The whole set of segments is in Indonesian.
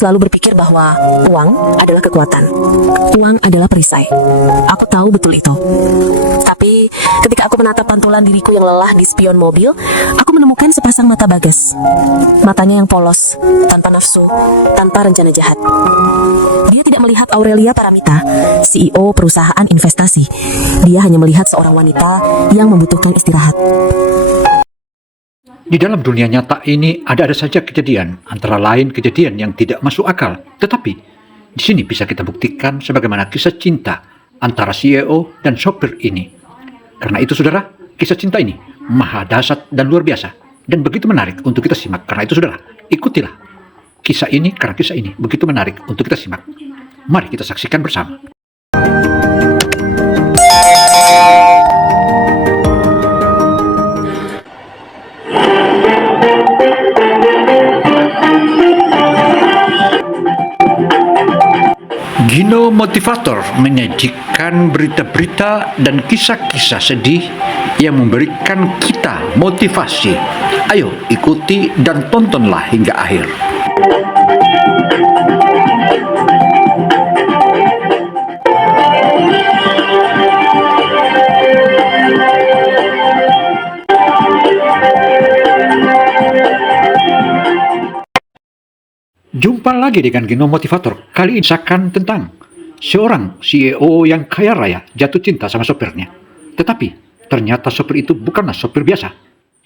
selalu berpikir bahwa uang adalah kekuatan. Uang adalah perisai. Aku tahu betul itu. Tapi ketika aku menatap pantulan diriku yang lelah di spion mobil, aku menemukan sepasang mata Bagas. Matanya yang polos, tanpa nafsu, tanpa rencana jahat. Dia tidak melihat Aurelia Paramita, CEO perusahaan investasi. Dia hanya melihat seorang wanita yang membutuhkan istirahat. Di dalam dunia nyata ini ada saja kejadian, antara lain kejadian yang tidak masuk akal. Tetapi di sini bisa kita buktikan sebagaimana kisah cinta antara CEO dan sopir ini. Karena itu saudara, kisah cinta ini maha dahsyat dan luar biasa dan begitu menarik untuk kita simak. Karena itu saudara, ikutilah kisah ini karena kisah ini begitu menarik untuk kita simak. Mari kita saksikan bersama. Gino Motivator menyajikan berita-berita dan kisah-kisah sedih yang memberikan kita motivasi. Ayo ikuti dan tontonlah hingga akhir. Jumpa lagi dengan Gino Motivator. Kali ini akan tentang seorang CEO yang kaya raya jatuh cinta sama sopirnya. Tetapi ternyata sopir itu bukanlah sopir biasa.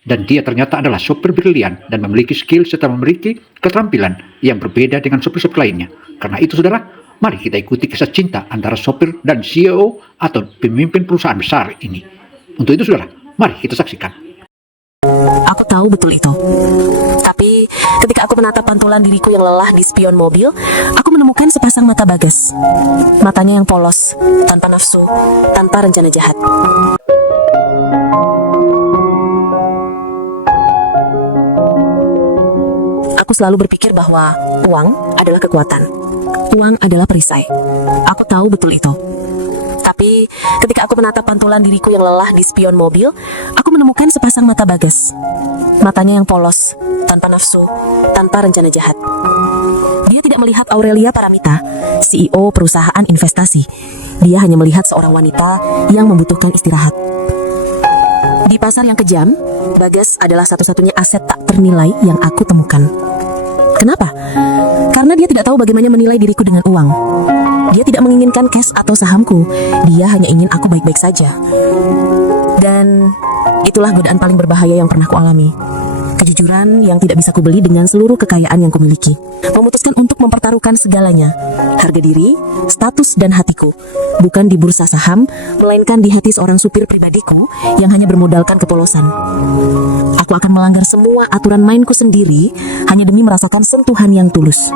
Dan dia ternyata adalah sopir brilian dan memiliki skill serta memiliki keterampilan yang berbeda dengan sopir-sopir lainnya. Karena itu saudara, mari kita ikuti kisah cinta antara sopir dan CEO atau pemimpin perusahaan besar ini. Untuk itu saudara, mari kita saksikan. Aku tahu betul itu. Tapi ketika aku menatap pantulan diriku yang lelah di spion mobil, aku menemukan sepasang mata Bagas. Matanya yang polos, tanpa nafsu, tanpa rencana jahat. Aku selalu berpikir bahwa uang adalah kekuatan. Uang adalah perisai. Aku tahu betul itu. Tapi ketika aku menatap pantulan diriku yang lelah di spion mobil, aku menemukan sepasang mata Bagas. Matanya yang polos, tanpa nafsu, tanpa rencana jahat. Dia tidak melihat Aurelia Paramita, CEO perusahaan investasi. Dia hanya melihat seorang wanita yang membutuhkan istirahat. Di pasar yang kejam, Bagas adalah satu-satunya aset tak ternilai yang aku temukan. Kenapa? Karena dia tidak tahu bagaimana menilai diriku dengan uang. Dia tidak menginginkan cash atau sahamku. Dia hanya ingin aku baik-baik saja. Dan itulah godaan paling berbahaya yang pernah kualami. Kejujuran yang tidak bisa kubeli dengan seluruh kekayaan yang kumiliki. Memutuskan untuk mempertaruhkan segalanya. Harga diri, status dan hatiku. Bukan di bursa saham, melainkan di hati seorang supir pribadiku yang hanya bermodalkan kepolosan. Aku akan melanggar semua aturan mainku sendiri hanya demi merasakan sentuhan yang tulus.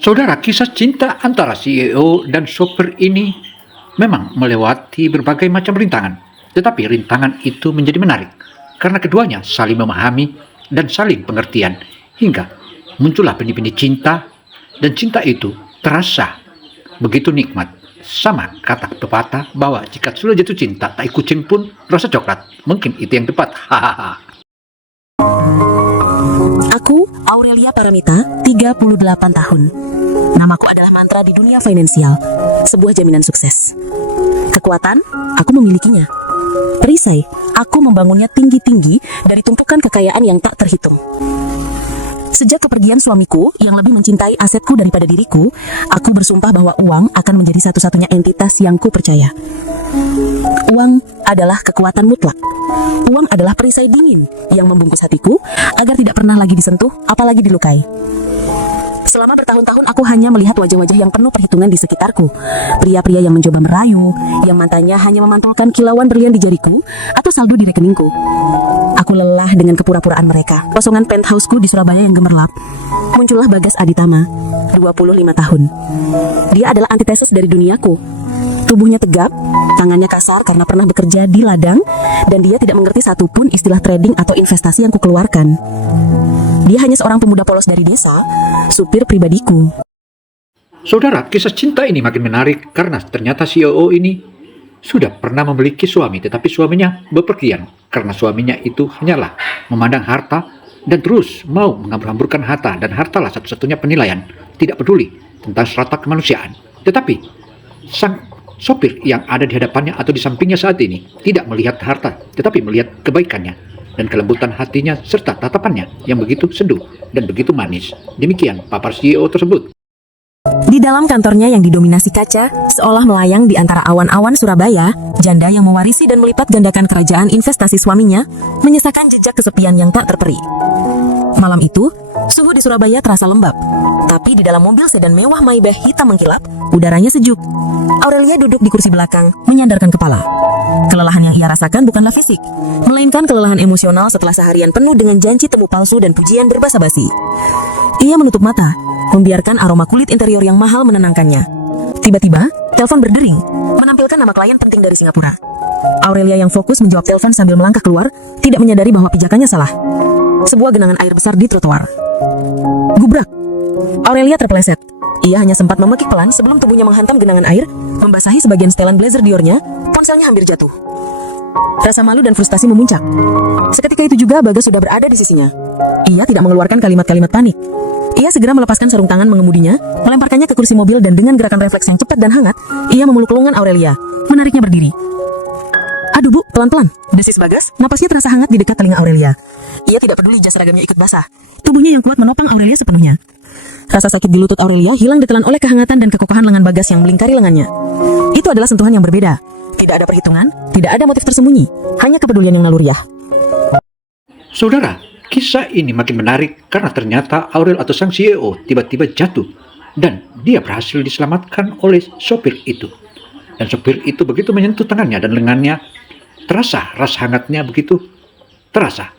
Saudara, kisah cinta antara CEO dan sopir ini memang melewati berbagai macam rintangan. Tetapi rintangan itu menjadi menarik karena keduanya saling memahami dan saling pengertian hingga muncullah benih-benih cinta, dan cinta itu terasa begitu nikmat. Sama kata pepatah bahwa jika sudah jatuh cinta, tai kucing pun rasa coklat. Mungkin itu yang tepat. Hahaha. Aku, Aurelia Paramita, 38 tahun. Namaku adalah mantra di dunia finansial, sebuah jaminan sukses. Kekuatan, aku memilikinya. Perisai, aku membangunnya tinggi-tinggi dari tumpukan kekayaan yang tak terhitung. Sejak kepergian suamiku yang lebih mencintai asetku daripada diriku, aku bersumpah bahwa uang akan menjadi satu-satunya entitas yang kupercaya. Uang adalah kekuatan mutlak. Uang adalah perisai dingin yang membungkus hatiku agar tidak pernah lagi disentuh, apalagi dilukai. Selama bertahun-tahun aku hanya melihat wajah-wajah yang penuh perhitungan di sekitarku. Pria-pria yang mencoba merayu, yang matanya hanya memantulkan kilauan berlian di jariku atau saldo di rekeningku. Aku lelah dengan kepura-puraan mereka. Kosongan penthouseku di Surabaya yang gemerlap. Muncullah Bagas Aditama, 25 tahun. Dia adalah antitesis dari duniaku. Tubuhnya tegap, tangannya kasar karena pernah bekerja di ladang, dan dia tidak mengerti satupun istilah trading atau investasi yang kukeluarkan. Dia hanya seorang pemuda polos dari desa, supir pribadiku. Saudara, kisah cinta ini makin menarik karena ternyata CEO ini sudah pernah memiliki suami, tetapi suaminya bepergian karena suaminya itu hanyalah memandang harta dan terus mau menghambur-hamburkan harta, dan hartalah satu-satunya penilaian. tidak peduli tentang strata kemanusiaan. Tetapi sang sopir yang ada di hadapannya atau di sampingnya saat ini tidak melihat harta, tetapi melihat kebaikannya dan kelembutan hatinya serta tatapannya yang begitu sendu dan begitu manis. Demikian papar CEO tersebut. Di dalam kantornya yang didominasi kaca, seolah melayang di antara awan-awan Surabaya, janda yang mewarisi dan melipat gandakan kerajaan investasi suaminya, menyisakan jejak kesepian yang tak terperi. Malam itu, suhu di Surabaya terasa lembab, tapi di dalam mobil sedan mewah Maybach hitam mengkilap, udaranya sejuk. Aurelia duduk di kursi belakang, menyandarkan kepala. Kelelahan yang ia rasakan bukanlah fisik, melainkan kelelahan emosional setelah seharian penuh dengan janji temu palsu dan pujian berbasa-basi. Ia menutup mata, membiarkan aroma kulit interior yang mahal menenangkannya. Tiba-tiba, telepon berdering, menampilkan nama klien penting dari Singapura. Aurelia yang fokus menjawab telepon sambil melangkah keluar, tidak menyadari bahwa pijakannya salah. Sebuah genangan air besar di trotoar. Gubrak. Aurelia terpeleset. Ia hanya sempat memekik pelan sebelum tubuhnya menghantam genangan air, membasahi sebagian setelan blazer Diornya, ponselnya hampir jatuh. Rasa malu dan frustasi memuncak. Seketika itu juga Bagas sudah berada di sisinya. Ia tidak mengeluarkan kalimat-kalimat panik. Ia segera melepaskan sarung tangan mengemudinya, melemparkannya ke kursi mobil dan dengan gerakan refleks yang cepat dan hangat, ia memeluk lengan Aurelia, menariknya berdiri. Aduh bu, pelan-pelan, desis Bagas, napasnya terasa hangat di dekat telinga Aurelia. Ia tidak peduli jas seragamnya ikut basah. Tubuhnya yang kuat menopang Aurelia sepenuhnya. Rasa sakit di lutut Aurelia hilang ditelan oleh kehangatan dan kekokohan lengan Bagas yang melingkari lengannya. Itu adalah sentuhan yang berbeda. Tidak ada perhitungan, tidak ada motif tersembunyi, hanya kepedulian yang naluriah. Saudara, kisah ini makin menarik karena ternyata Aurel atau sang CEO tiba-tiba jatuh dan dia berhasil diselamatkan oleh sopir itu. Dan sopir itu begitu menyentuh tangannya dan lengannya, terasa rasa hangatnya begitu terasa.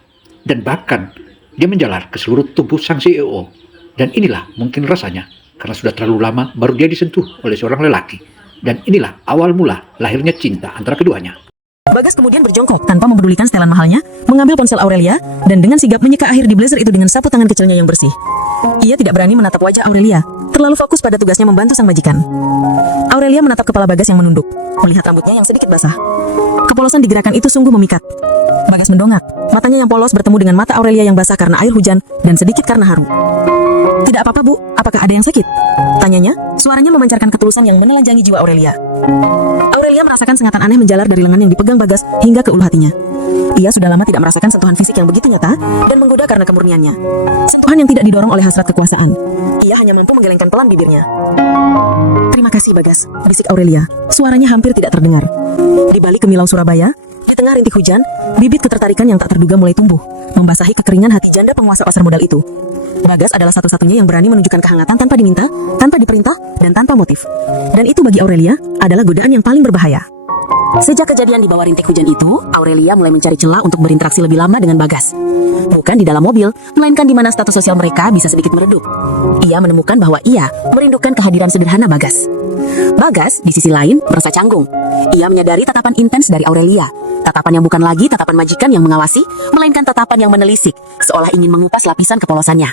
Dan bahkan dia menjalar ke seluruh tubuh sang CEO. Dan inilah mungkin rasanya karena sudah terlalu lama baru dia disentuh oleh seorang lelaki. Dan inilah awal mula lahirnya cinta antara keduanya. Bagas kemudian berjongkok tanpa mempedulikan setelan mahalnya, mengambil ponsel Aurelia, dan dengan sigap menyeka air di blazer itu dengan sapu tangan kecilnya yang bersih. Ia tidak berani menatap wajah Aurelia, terlalu fokus pada tugasnya membantu sang majikan. Aurelia menatap kepala Bagas yang menunduk, melihat rambutnya yang sedikit basah. Kepolosan di gerakan itu sungguh memikat. Bagas mendongak, matanya yang polos bertemu dengan mata Aurelia yang basah karena air hujan dan sedikit karena haru. Tidak apa-apa bu, apakah ada yang sakit? Tanyanya, suaranya memancarkan ketulusan yang menelanjangi jiwa Aurelia. Aurelia merasakan sengatan aneh menjalar dari lengan yang dipegang Bagas hingga ke ulu hatinya. Ia sudah lama tidak merasakan sentuhan fisik yang begitu nyata dan menggoda karena kemurniannya. Sentuhan yang tidak didorong oleh hasrat kekuasaan. Ia hanya mampu menggelengkan pelan bibirnya. Terima kasih Bagas, bisik Aurelia. Suaranya hampir tidak terdengar. Di balik kemilau Surabaya, di tengah rintik hujan, bibit ketertarikan yang tak terduga mulai tumbuh, membasahi kekeringan hati janda penguasa pasar modal itu. Bagas adalah satu-satunya yang berani menunjukkan kehangatan tanpa diminta, tanpa diperintah, dan tanpa motif. Dan itu bagi Aurelia adalah godaan yang paling berbahaya. Sejak kejadian di bawah rintik hujan itu, Aurelia mulai mencari celah untuk berinteraksi lebih lama dengan Bagas. Bukan di dalam mobil, melainkan di mana status sosial mereka bisa sedikit meredup. Ia menemukan bahwa ia merindukan kehadiran sederhana Bagas. Bagas, di sisi lain, merasa canggung. Ia menyadari tatapan intens dari Aurelia. Tatapan yang bukan lagi tatapan majikan yang mengawasi, melainkan tatapan yang menelisik, seolah ingin mengupas lapisan kepolosannya.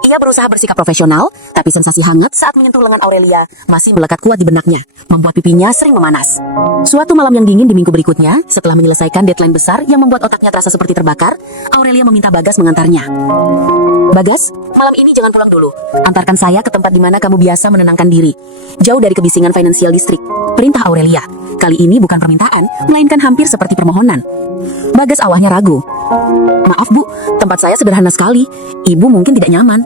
Ia berusaha bersikap profesional, tapi sensasi hangat saat menyentuh lengan Aurelia masih melekat kuat di benaknya, membuat pipinya sering memanas. Suatu malam yang dingin di minggu berikutnya, setelah menyelesaikan deadline besar yang membuat otaknya terasa seperti terbakar, Aurelia meminta Bagas mengantarnya. Bagas, malam ini jangan pulang dulu. Antarkan saya ke tempat di mana kamu biasa menenangkan diri, jauh dari kebisingan financial district. Perintah Aurelia. Kali ini bukan permintaan, melainkan hampir seperti permohonan. Bagas awalnya ragu. Maaf bu, tempat saya sederhana sekali. Ibu mungkin tidak nyaman.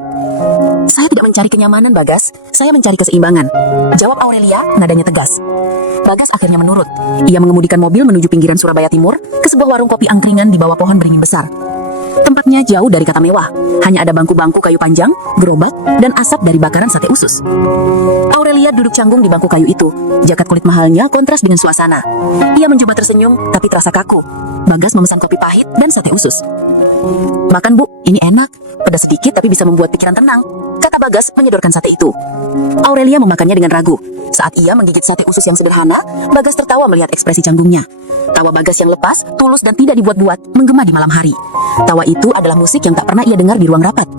Saya tidak mencari kenyamanan Bagas, saya mencari keseimbangan. Jawab Aurelia, nadanya tegas. Bagas akhirnya menurut. Ia mengemudikan mobil menuju pinggiran Surabaya Timur, ke sebuah warung kopi angkringan di bawah pohon beringin besar. Tempatnya jauh dari kata mewah, hanya ada bangku-bangku kayu panjang, gerobak, dan asap dari bakaran sate usus. Aurelia duduk canggung di bangku kayu itu, jaket kulit mahalnya kontras dengan suasana. Ia mencoba tersenyum, tapi terasa kaku. Bagas memesan kopi pahit dan sate usus. Makan bu, ini enak, pedas sedikit tapi bisa membuat pikiran tenang, kata Bagas menyodorkan sate itu. Aurelia memakannya dengan ragu. Saat ia menggigit sate usus yang sederhana, Bagas tertawa melihat ekspresi canggungnya. Tawa Bagas yang lepas, tulus dan tidak dibuat-buat, menggema di malam hari. Tawa itu adalah musik yang tak pernah ia dengar di ruang rapat.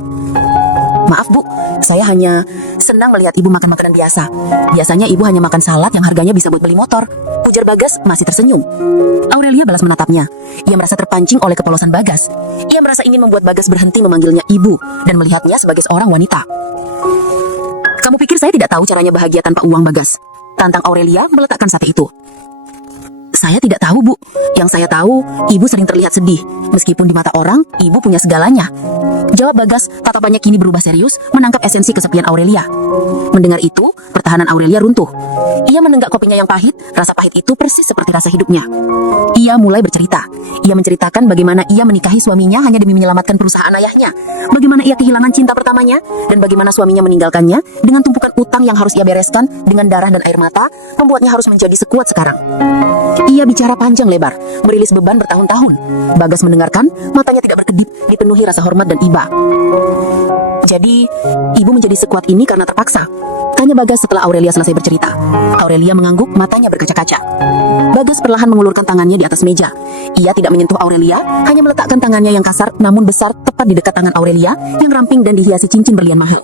Maaf bu, saya hanya senang melihat ibu makan makanan biasa. Biasanya ibu hanya makan salad yang harganya bisa buat beli motor, ujar Bagas masih tersenyum. Aurelia balas menatapnya. Ia merasa terpancing oleh kepolosan Bagas. Ia merasa ingin membuat Bagas berhenti memanggilnya ibu dan melihatnya sebagai seorang wanita. Kamu pikir saya tidak tahu caranya bahagia tanpa uang, Bagas? Tantang Aurelia meletakkan sate itu. Saya tidak tahu, Bu. Yang saya tahu, Ibu sering terlihat sedih. Meskipun di mata orang, Ibu punya segalanya. Jawab Bagas, tatapannya kini berubah serius, menangkap esensi kesepian Aurelia. Mendengar itu, pertahanan Aurelia runtuh. Ia menenggak kopinya yang pahit, rasa pahit itu persis seperti rasa hidupnya. Ia mulai bercerita. Ia menceritakan bagaimana ia menikahi suaminya hanya demi menyelamatkan perusahaan ayahnya. Bagaimana ia kehilangan cinta pertamanya, dan bagaimana suaminya meninggalkannya dengan tumpukan utang yang harus ia bereskan dengan darah dan air mata, membuatnya harus menjadi sekuat sekarang. Ia bicara panjang lebar, merilis beban bertahun-tahun. Bagas mendengarkan, matanya tidak berkedip, dipenuhi rasa hormat dan iba. Jadi, Ibu menjadi sekuat ini karena terpaksa? Tanya Bagas setelah Aurelia selesai bercerita. Aurelia mengangguk, matanya berkaca-kaca. Bagas perlahan mengulurkan tangannya di atas meja. Ia tidak menyentuh Aurelia, hanya meletakkan tangannya yang kasar namun besar tepat di dekat tangan Aurelia yang ramping dan dihiasi cincin berlian mahal.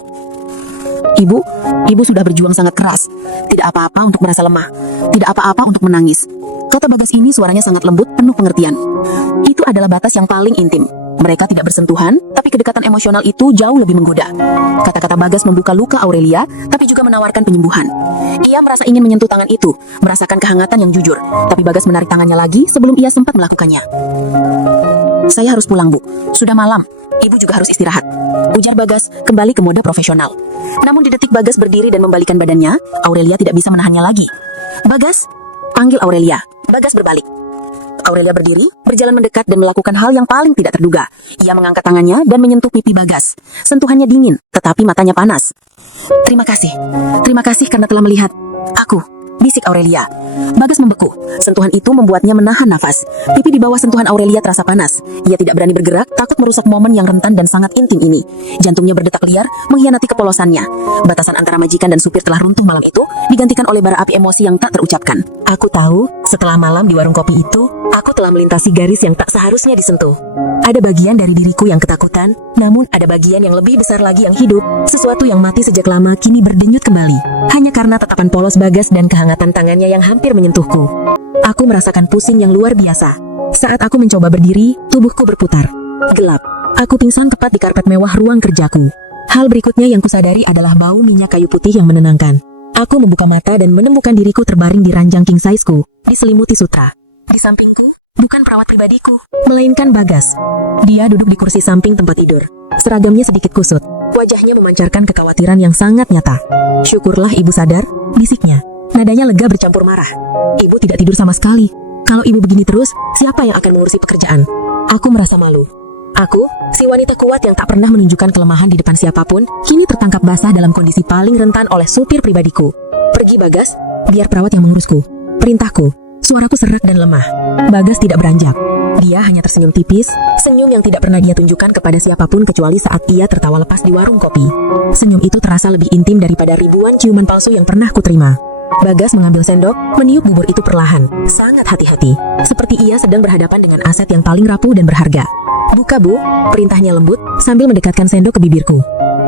Ibu sudah berjuang sangat keras. Tidak apa-apa untuk merasa lemah. Tidak apa-apa untuk menangis. Kata Bagas ini suaranya sangat lembut, penuh pengertian. Itu adalah batas yang paling intim. Mereka tidak bersentuhan, tapi kedekatan emosional itu jauh lebih menggoda. Kata-kata Bagas membuka luka Aurelia, tapi juga menawarkan penyembuhan. Ia merasa ingin menyentuh tangan itu, merasakan kehangatan yang jujur. Tapi Bagas menarik tangannya lagi sebelum ia sempat melakukannya. Saya harus pulang, Bu. Sudah malam. Ibu juga harus istirahat. Ujar Bagas kembali ke mode profesional. Namun di detik Bagas berdiri dan membalikkan badannya, Aurelia tidak bisa menahannya lagi. Bagas, panggil Aurelia. Bagas berbalik. Aurelia berdiri, berjalan mendekat dan melakukan hal yang paling tidak terduga. Ia mengangkat tangannya dan menyentuh pipi Bagas. Sentuhannya dingin, tetapi matanya panas. Terima kasih karena telah melihat aku, bisik Aurelia. Bagas membeku. Sentuhan itu membuatnya menahan nafas. Pipi di bawah sentuhan Aurelia terasa panas. Ia tidak berani bergerak, takut merusak momen yang rentan dan sangat intim ini. Jantungnya berdetak liar, mengkhianati kepolosannya. Batasan antara majikan dan supir telah runtuh malam itu, digantikan oleh bara api emosi yang tak terucapkan. Aku tahu, setelah malam di warung kopi itu, aku telah melintasi garis yang tak seharusnya disentuh. Ada bagian dari diriku yang ketakutan, namun ada bagian yang lebih besar lagi yang hidup. Sesuatu yang mati sejak lama kini berdenyut kembali. Hanya karena tatapan polos Bagas dan kehangatan tangannya yang hampir menyentuhku. Aku merasakan pusing yang luar biasa. Saat aku mencoba berdiri, tubuhku berputar. Gelap. Aku pingsan tepat di karpet mewah ruang kerjaku. Hal berikutnya yang kusadari adalah bau minyak kayu putih yang menenangkan. Aku membuka mata dan menemukan diriku terbaring di ranjang king size-ku, diselimuti sutra. Di sampingku, bukan perawat pribadiku, melainkan Bagas. Dia duduk di kursi samping tempat tidur. Seragamnya sedikit kusut. Wajahnya memancarkan kekhawatiran yang sangat nyata. Syukurlah ibu sadar, bisiknya. Nadanya lega bercampur marah. Ibu tidak tidur sama sekali. Kalau ibu begini terus, siapa yang akan mengurusi pekerjaan? Aku merasa malu. Aku, si wanita kuat yang tak pernah menunjukkan kelemahan di depan siapapun, kini tertangkap basah dalam kondisi paling rentan oleh supir pribadiku. Pergi Bagas, biar perawat yang mengurusku. Perintahku. Suaraku serak dan lemah. Bagas tidak beranjak. Dia hanya tersenyum tipis, senyum yang tidak pernah dia tunjukkan kepada siapapun kecuali saat ia tertawa lepas di warung kopi. Senyum itu terasa lebih intim daripada ribuan ciuman palsu yang pernah kuterima. Bagas mengambil sendok, meniup bubur itu perlahan, sangat hati-hati, seperti ia sedang berhadapan dengan aset yang paling rapuh dan berharga. Buka, Bu, perintahnya lembut, sambil mendekatkan sendok ke bibirku.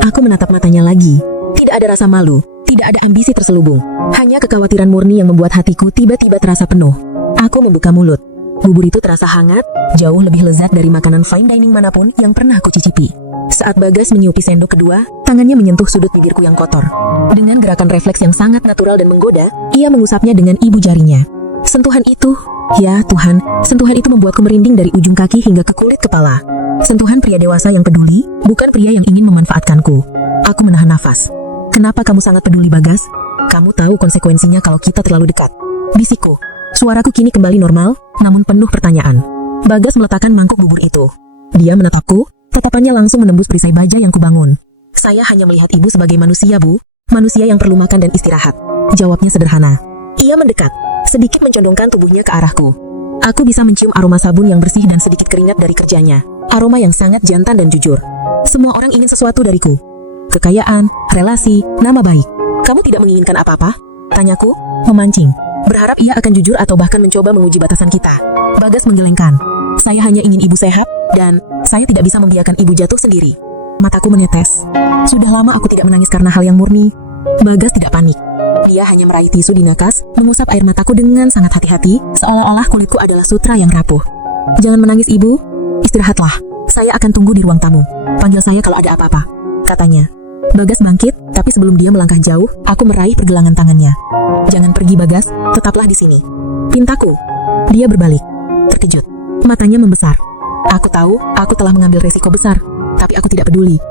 Aku menatap matanya lagi. Tidak ada rasa malu, tidak ada ambisi terselubung, hanya kekhawatiran murni yang membuat hatiku tiba-tiba terasa penuh. Aku membuka mulut. Bubur itu terasa hangat, jauh lebih lezat dari makanan fine dining manapun yang pernah aku cicipi. Saat Bagas menyuapi sendok kedua, tangannya menyentuh sudut bibirku yang kotor. Dengan gerakan refleks yang sangat natural dan menggoda, ia mengusapnya dengan ibu jarinya. Sentuhan itu, ya Tuhan, sentuhan itu membuatku merinding dari ujung kaki hingga ke kulit kepala. Sentuhan pria dewasa yang peduli, bukan pria yang ingin memanfaatkanku. Aku menahan nafas. Kenapa kamu sangat peduli, Bagas? Kamu tahu konsekuensinya kalau kita terlalu dekat. Bisikku. Suaraku kini kembali normal, namun penuh pertanyaan. Bagas meletakkan mangkuk bubur itu. Dia menatapku, tatapannya langsung menembus perisai baja yang kubangun. Saya hanya melihat ibu sebagai manusia, Bu. Manusia yang perlu makan dan istirahat. Jawabnya sederhana. Ia mendekat, sedikit mencondongkan tubuhnya ke arahku. Aku bisa mencium aroma sabun yang bersih dan sedikit keringat dari kerjanya. Aroma yang sangat jantan dan jujur. Semua orang ingin sesuatu dariku. Kekayaan, relasi, nama baik. Kamu tidak menginginkan apa-apa? Tanyaku, memancing. Berharap ia akan jujur atau bahkan mencoba menguji batasan kita. Bagas menggelengkan. Saya hanya ingin ibu sehat, dan saya tidak bisa membiarkan ibu jatuh sendiri. Mataku menetes. Sudah lama aku tidak menangis karena hal yang murni. Bagas tidak panik. Dia hanya meraih tisu di nakas, mengusap air mataku dengan sangat hati-hati, seolah-olah kulitku adalah sutra yang rapuh. Jangan menangis, ibu. Istirahatlah. Saya akan tunggu di ruang tamu. Panggil saya kalau ada apa-apa, katanya. Bagas bangkit, tapi sebelum dia melangkah jauh, aku meraih pergelangan tangannya. Jangan pergi Bagas, tetaplah di sini. Pintaku. Dia berbalik, terkejut. Matanya membesar. Aku tahu, aku telah mengambil resiko besar, tapi aku tidak peduli.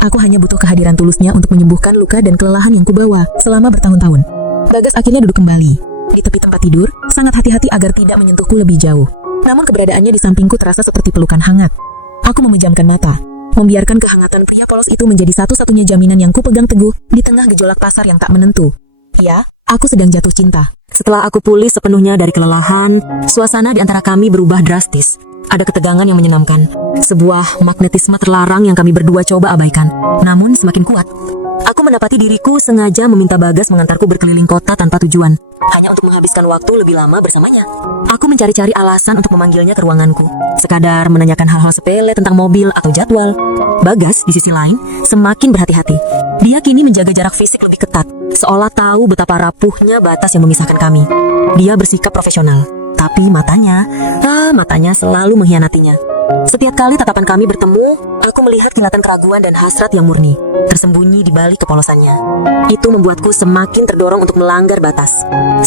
Aku hanya butuh kehadiran tulusnya untuk menyembuhkan luka dan kelelahan yang kubawa selama bertahun-tahun. Bagas akhirnya duduk kembali di tepi tempat tidur, sangat hati-hati agar tidak menyentuhku lebih jauh. Namun keberadaannya di sampingku terasa seperti pelukan hangat. Aku memejamkan mata, membiarkan kehangatan pria polos itu menjadi satu-satunya jaminan yang kupegang teguh di tengah gejolak pasar yang tak menentu. Ya, aku sedang jatuh cinta. Setelah aku pulih sepenuhnya dari kelelahan, suasana di antara kami berubah drastis. Ada ketegangan yang menyenangkan, sebuah magnetisme terlarang yang kami berdua coba abaikan, namun semakin kuat. Aku mendapati diriku sengaja meminta Bagas mengantarku berkeliling kota tanpa tujuan, hanya untuk menghabiskan waktu lebih lama bersamanya. Aku mencari-cari alasan untuk memanggilnya ke ruanganku, sekadar menanyakan hal-hal sepele tentang mobil atau jadwal. Bagas, di sisi lain, semakin berhati-hati. Dia kini menjaga jarak fisik lebih ketat, seolah tahu betapa rapuhnya batas yang memisahkan kami. Dia bersikap profesional, tapi matanya selalu mengkhianatinya. Setiap kali tatapan kami bertemu, aku melihat kilatan keraguan dan hasrat yang murni, tersembunyi di balik kepolosannya. Itu membuatku semakin terdorong untuk melanggar batas.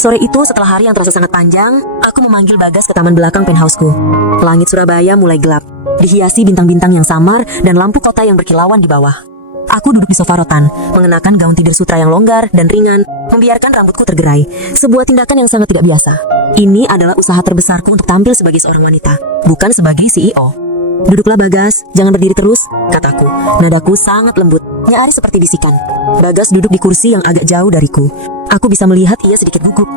Sore itu, setelah hari yang terasa sangat panjang, aku memanggil Bagas ke taman belakang penthouseku. Langit Surabaya mulai gelap, dihiasi bintang-bintang yang samar dan lampu kota yang berkilauan di bawah. Aku duduk di sofa rotan, mengenakan gaun tidur sutra yang longgar dan ringan, membiarkan rambutku tergerai. Sebuah tindakan yang sangat tidak biasa. Ini adalah usaha terbesarku untuk tampil sebagai seorang wanita, bukan sebagai CEO. Duduklah Bagas, jangan berdiri terus, kataku. Nadaku sangat lembut, nyaris seperti bisikan. Bagas duduk di kursi yang agak jauh dariku. Aku bisa melihat ia sedikit gugup.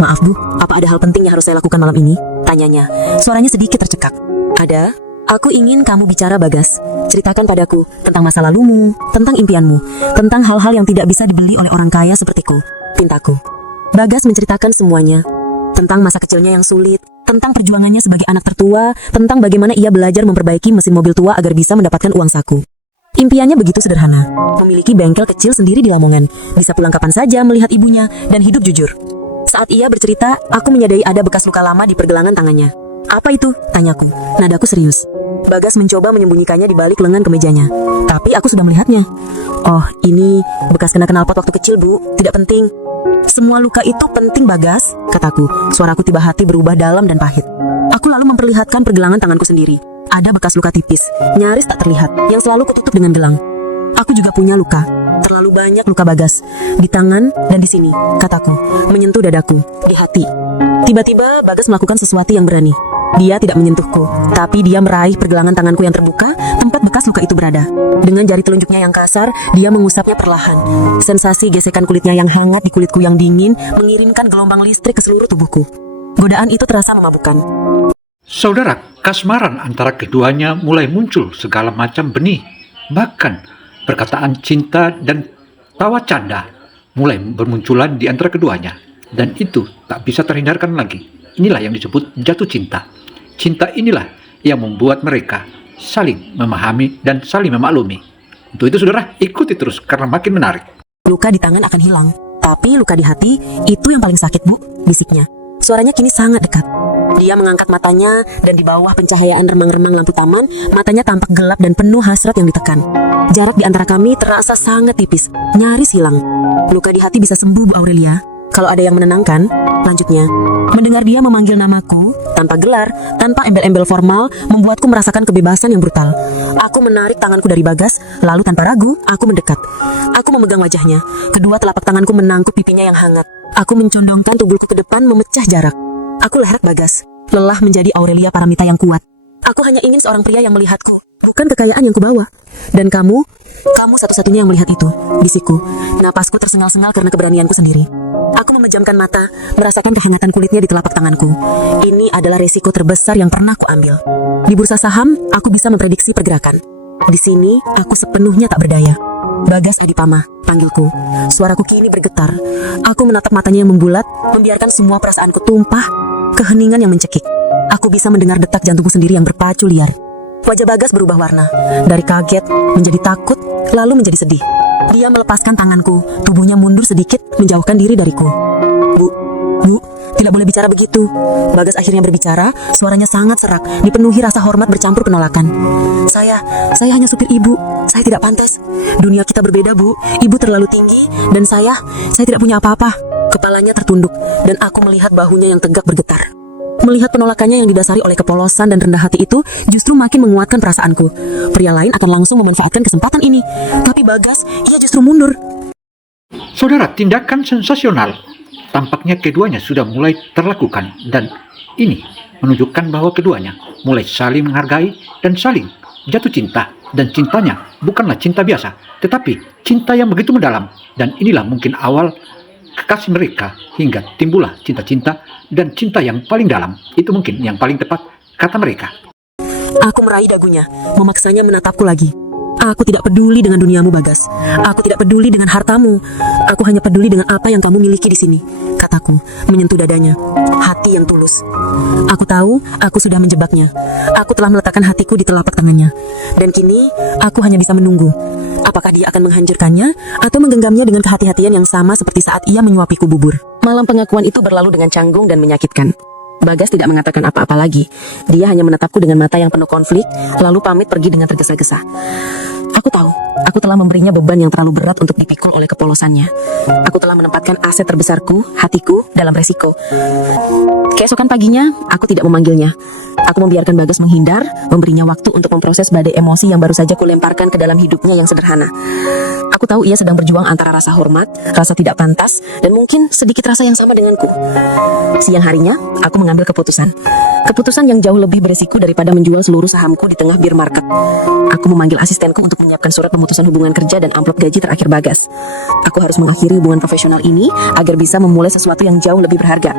Maaf Bu, apa ada hal penting yang harus saya lakukan malam ini? Tanyanya. Suaranya sedikit tercekak. Ada? Aku ingin kamu bicara Bagas. Ceritakan padaku tentang masa lalumu, tentang impianmu, tentang hal-hal yang tidak bisa dibeli oleh orang kaya sepertiku, pintaku. Bagas menceritakan semuanya. Tentang masa kecilnya yang sulit, tentang perjuangannya sebagai anak tertua, tentang bagaimana ia belajar memperbaiki mesin mobil tua agar bisa mendapatkan uang saku. Impiannya begitu sederhana, memiliki bengkel kecil sendiri di Lamongan, bisa pulang kapan saja melihat ibunya, dan hidup jujur. Saat ia bercerita, aku menyadari ada bekas luka lama di pergelangan tangannya. Apa itu? Tanyaku. Nadaku serius. Bagas mencoba menyembunyikannya di balik lengan kemejanya. Tapi aku sudah melihatnya. Oh, ini bekas kena knalpot waktu kecil, Bu. Tidak penting. Semua luka itu penting, Bagas, kataku. Suaraku tiba hati berubah dalam dan pahit. Aku lalu memperlihatkan pergelangan tanganku sendiri. Ada bekas luka tipis, nyaris tak terlihat, yang selalu kututup dengan gelang. Aku juga punya luka. Terlalu banyak luka Bagas. Di tangan dan di sini, kataku, menyentuh dadaku, di hati. Tiba-tiba Bagas melakukan sesuatu yang berani. Dia tidak menyentuhku, tapi dia meraih pergelangan tanganku yang terbuka, tempat bekas luka itu berada. Dengan jari telunjuknya yang kasar, dia mengusapnya perlahan. Sensasi gesekan kulitnya yang hangat di kulitku yang dingin mengirimkan gelombang listrik ke seluruh tubuhku. Godaan itu terasa memabukkan. Saudara, kasmaran antara keduanya mulai muncul segala macam benih. Bahkan perkataan cinta dan tawa canda mulai bermunculan di antara keduanya. Dan itu tak bisa terhindarkan lagi. Inilah yang disebut jatuh cinta. Cinta inilah yang membuat mereka saling memahami dan saling memaklumi. Untuk itu saudara, ikuti terus karena makin menarik. Luka di tangan akan hilang, tapi luka di hati itu yang paling sakit, Bu, bisiknya. Suaranya kini sangat dekat. Dia mengangkat matanya dan di bawah pencahayaan remang-remang lampu taman, matanya tampak gelap dan penuh hasrat yang ditekan. Jarak di antara kami terasa sangat tipis, nyaris hilang. Luka di hati bisa sembuh, Bu Aurelia, kalau ada yang menenangkan. Lanjutnya, mendengar dia memanggil namaku tanpa gelar, tanpa embel-embel formal, membuatku merasakan kebebasan yang brutal. Aku menarik tanganku dari Bagas, lalu tanpa ragu, aku mendekat. Aku memegang wajahnya, kedua telapak tanganku menangkut pipinya yang hangat. Aku mencondongkan tubuhku ke depan, memecah jarak. Aku leher Bagas, lelah menjadi Aurelia Paramita yang kuat. Aku hanya ingin seorang pria yang melihatku, bukan kekayaan yang kubawa. Dan kamu satu-satunya yang melihat itu, bisikku. Napasku tersengal-sengal karena keberanianku sendiri. Aku memejamkan mata, merasakan kehangatan kulitnya di telapak tanganku. Ini adalah resiko terbesar yang pernah kuambil. Di bursa saham, aku bisa memprediksi pergerakan. Di sini, aku sepenuhnya tak berdaya. Bagas Adipama, panggilku. Suaraku kini bergetar. Aku menatap matanya yang membulat, membiarkan semua perasaanku tumpah, keheningan yang mencekik. Aku bisa mendengar detak jantungku sendiri yang berpacu liar. Wajah Bagas berubah warna, dari kaget menjadi takut, lalu menjadi sedih. Dia melepaskan tanganku, tubuhnya mundur sedikit, menjauhkan diri dariku. Bu, Bu, tidak boleh bicara begitu. Bagas akhirnya berbicara, suaranya sangat serak, dipenuhi rasa hormat bercampur penolakan. Saya hanya supir ibu. Saya tidak pantas. Dunia kita berbeda, Bu. Ibu terlalu tinggi, dan saya tidak punya apa-apa. Kepalanya tertunduk, dan aku melihat bahunya yang tegak bergetar. Melihat penolakannya yang didasari oleh kepolosan dan rendah hati itu justru makin menguatkan perasaanku. Pria lain akan langsung memanfaatkan kesempatan ini. Tapi Bagas, ia justru mundur. Saudara, tindakan sensasional. Tampaknya keduanya sudah mulai terlakukan dan ini menunjukkan bahwa keduanya mulai saling menghargai dan saling jatuh cinta. Dan cintanya bukanlah cinta biasa, tetapi cinta yang begitu mendalam. Dan inilah mungkin awal kekasih mereka hingga timbullah cinta-cinta dan cinta yang paling dalam. Itu mungkin yang paling tepat kata mereka. Aku meraih dagunya, memaksanya menatapku lagi. Aku tidak peduli dengan duniamu, Bagas. Aku tidak peduli dengan hartamu. Aku hanya peduli dengan apa yang kamu miliki di sini, kataku, menyentuh dadanya. Hati yang tulus. Aku tahu, aku sudah menjebaknya. Aku telah meletakkan hatiku di telapak tangannya. Dan kini, aku hanya bisa menunggu. Apakah dia akan menghancurkannya atau menggenggamnya dengan kehati-hatian yang sama seperti saat ia menyuapiku bubur. Malam pengakuan itu berlalu dengan canggung dan menyakitkan. Bagas tidak mengatakan apa-apa lagi. Dia hanya menatapku dengan mata yang penuh konflik, lalu pamit pergi dengan tergesa-gesa. Aku tahu, aku telah memberinya beban yang terlalu berat untuk dipikul oleh kepolosannya. Aku telah menempatkan aset terbesarku, hatiku, dalam resiko. Keesokan paginya, aku tidak memanggilnya. Aku membiarkan Bagas menghindar, memberinya waktu untuk memproses badai emosi yang baru saja kulemparkan ke dalam hidupnya yang sederhana. Aku tahu ia sedang berjuang antara rasa hormat, rasa tidak pantas, dan mungkin sedikit rasa yang sama denganku. Siang harinya, aku mengambil keputusan. Keputusan yang jauh lebih beresiko daripada menjual seluruh sahamku di tengah beer market. Aku memanggil asistenku untuk menyiapkan surat pemutusan hubungan kerja dan amplop gaji terakhir Bagas. Aku harus mengakhiri hubungan profesional ini agar bisa memulai sesuatu yang jauh lebih berharga.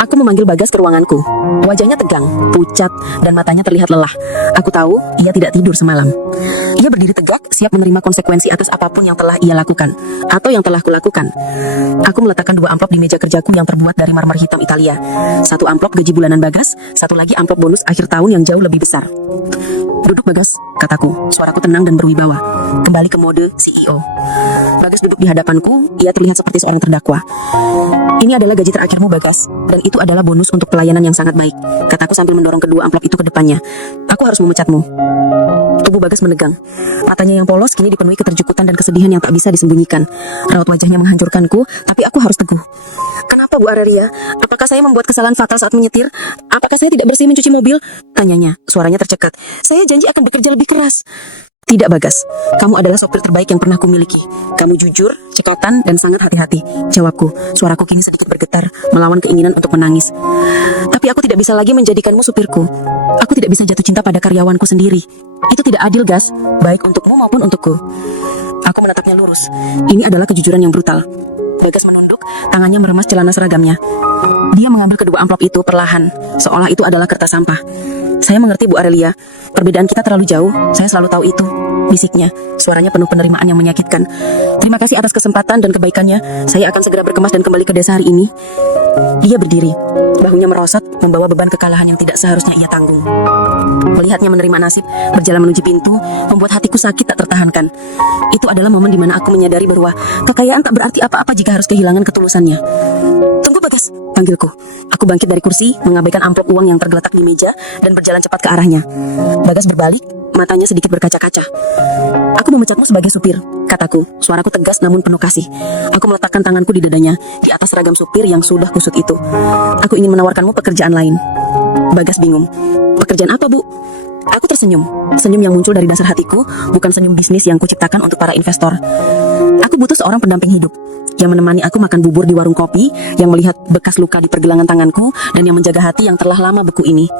Aku memanggil Bagas ke ruanganku. Wajahnya tegang, pucat, dan matanya terlihat lelah. Aku tahu ia tidak tidur semalam. Ia berdiri tegak, siap menerima konsekuensi atas apapun yang telah ia lakukan atau yang telah kulakukan. Aku meletakkan 2 amplop di meja kerjaku yang terbuat dari marmer hitam Italia. 1 amplop gaji bulanan Bagas, 1 lagi amplop bonus akhir tahun yang jauh lebih besar. Duduk Bagas, kataku. Suaraku tenang dan berwibawa. Kembali ke mode CEO. Bagas duduk di hadapanku, ia terlihat seperti seorang terdakwa. Ini adalah gaji terakhirmu Bagas, dan itu adalah bonus untuk pelayanan yang sangat baik, kataku sambil mendorong kedua amplop itu ke depannya. Aku harus memecatmu. Tubuh Bagas menegang. Matanya yang polos kini dipenuhi keterjukutan dan kesedihan yang tak bisa disembunyikan. Raut wajahnya menghancurkanku, tapi aku harus teguh. Kenapa Bu Arelia? Apakah saya membuat kesalahan fatal saat menyetir? Apakah saya tidak bersih mencuci mobil? Tanyanya, suaranya tercekat. Saya janji akan bekerja lebih keras. Tidak Bagas, kamu adalah sopir terbaik yang pernah kumiliki. Kamu jujur, cekatan, dan sangat hati-hati. Jawabku, suaraku kini sedikit bergetar, melawan keinginan untuk menangis. Tapi aku tidak bisa lagi menjadikanmu supirku. Aku tidak bisa jatuh cinta pada karyawanku sendiri. Itu tidak adil, Gas, baik untukmu maupun untukku. Aku menatapnya lurus. Ini adalah kejujuran yang brutal. Bagas menunduk, tangannya meremas celana seragamnya. Dia mengambil kedua amplop itu perlahan, seolah itu adalah kertas sampah. Saya mengerti Bu Arelia, perbedaan kita terlalu jauh, saya selalu tahu itu, bisiknya, suaranya penuh penerimaan yang menyakitkan. Terima kasih atas kesempatan dan kebaikannya, saya akan segera berkemas dan kembali ke desa hari ini. Dia berdiri, bahunya merosot, membawa beban kekalahan yang tidak seharusnya ia tanggung. Melihatnya menerima nasib, berjalan menuju pintu, membuat hatiku sakit tak tertahankan. Itu adalah momen di mana aku menyadari bahwa kekayaan tak berarti apa-apa jika harus kehilangan ketulusannya. Tunggu Bagas, panggilku. Aku bangkit dari kursi, mengabaikan amplop uang yang tergeletak di meja, dan berjalan cepat ke arahnya. Bagas berbalik, matanya sedikit berkaca-kaca. Aku memecatmu sebagai supir, kataku. Suaraku tegas namun penuh kasih. Aku meletakkan tanganku di dadanya, di atas seragam supir yang sudah kusut itu. Aku ingin menawarkanmu pekerjaan lain. Bagas bingung. Pekerjaan apa, Bu? Aku tersenyum. Senyum yang muncul dari dasar hatiku, bukan senyum bisnis yang kuciptakan untuk para investor. Aku butuh seorang pendamping hidup yang menemani aku makan bubur di warung kopi, yang melihat bekas luka di pergelangan tanganku, dan yang menjaga hati yang telah lama beku ini.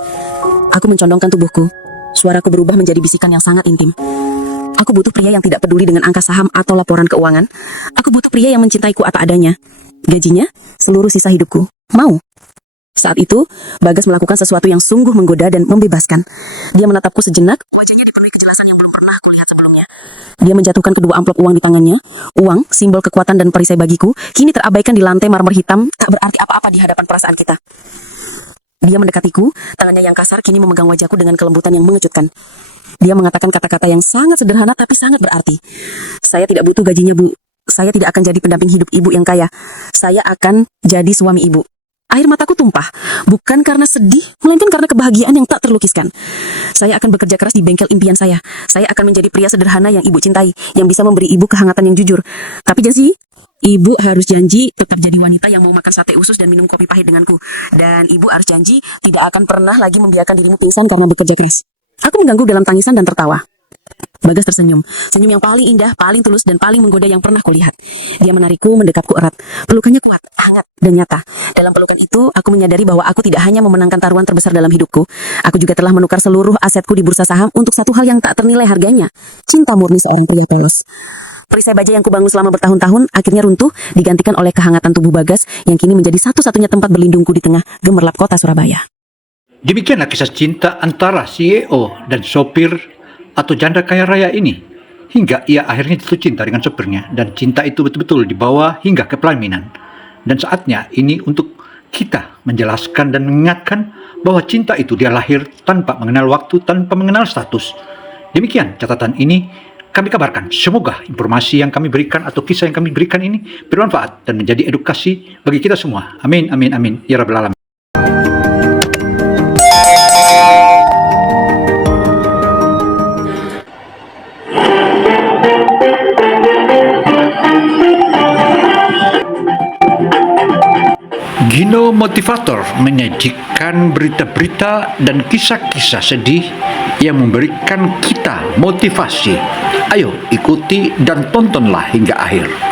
Aku mencondongkan tubuhku. Suaraku berubah menjadi bisikan yang sangat intim. Aku butuh pria yang tidak peduli dengan angka saham atau laporan keuangan. Aku butuh pria yang mencintaiku apa adanya. Gajinya, seluruh sisa hidupku. Mau? Saat itu, Bagas melakukan sesuatu yang sungguh menggoda dan membebaskan. Dia menatapku sejenak, wajahnya dipenuhi kejelasan yang belum pernah kulihat sebelumnya. Dia menjatuhkan kedua amplop uang di tangannya. Uang, simbol kekuatan dan perisai bagiku, kini terabaikan di lantai marmer hitam, tak berarti apa-apa di hadapan perasaan kita. Dia mendekatiku, tangannya yang kasar kini memegang wajahku dengan kelembutan yang mengejutkan. Dia mengatakan kata-kata yang sangat sederhana tapi sangat berarti. Saya tidak butuh gajinya, Bu. saya tidak akan jadi pendamping hidup ibu yang kaya. Saya akan jadi suami ibu. Air mataku tumpah, bukan karena sedih, melainkan karena kebahagiaan yang tak terlukiskan. Saya akan bekerja keras di bengkel impian saya. Saya akan menjadi pria sederhana yang ibu cintai, yang bisa memberi ibu kehangatan yang jujur. Tapi janji, ibu harus janji tetap jadi wanita yang mau makan sate usus dan minum kopi pahit denganku. Dan ibu harus janji tidak akan pernah lagi membiarkan dirimu pingsan karena bekerja keras. Aku mengganggu dalam tangisan dan tertawa. Bagas tersenyum. Senyum yang paling indah, paling tulus, dan paling menggoda yang pernah kulihat. Dia menarikku, mendekapku erat. Pelukannya kuat, hangat, dan nyata. Dalam pelukan itu, aku menyadari bahwa aku tidak hanya memenangkan taruhan terbesar dalam hidupku. Aku juga telah menukar seluruh asetku di bursa saham untuk satu hal yang tak ternilai harganya. Cinta murni seorang pria polos. Perisai baja yang kubangun selama bertahun-tahun akhirnya runtuh, digantikan oleh kehangatan tubuh Bagas yang kini menjadi satu-satunya tempat berlindungku di tengah gemerlap kota Surabaya. Demikianlah kisah cinta antara CEO dan sopir atau janda kaya raya ini, hingga ia akhirnya jatuh cinta dengan sopirnya, dan cinta itu betul-betul dibawa hingga ke pelaminan. Dan saatnya ini untuk kita menjelaskan dan mengingatkan bahwa cinta itu dia lahir tanpa mengenal waktu, tanpa mengenal status. Demikian catatan ini kami kabarkan. Semoga informasi yang kami berikan atau kisah yang kami berikan ini bermanfaat dan menjadi edukasi bagi kita semua. Amin, amin, amin. Ya Rabbal Alamin. Gino Motivator menyajikan berita-berita dan kisah-kisah sedih yang memberikan kita motivasi. Ayo ikuti dan tontonlah hingga akhir.